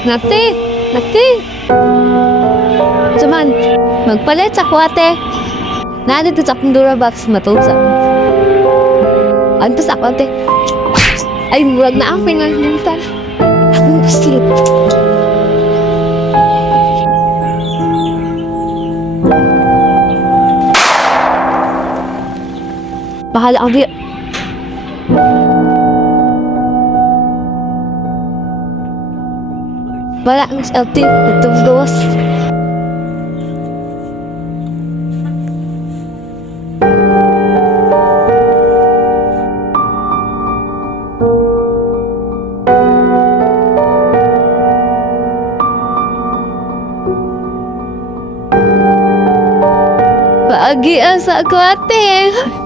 Nati! Nati! Saman, magpalit sa kwate. Nandito sa akong Durabox matusa. Anto sa kwate. Ay, murag na ang pinaglintan. Akong sleep. Bahala ang view. Wala ang LT. Itong gawas. Paagi sa akwate.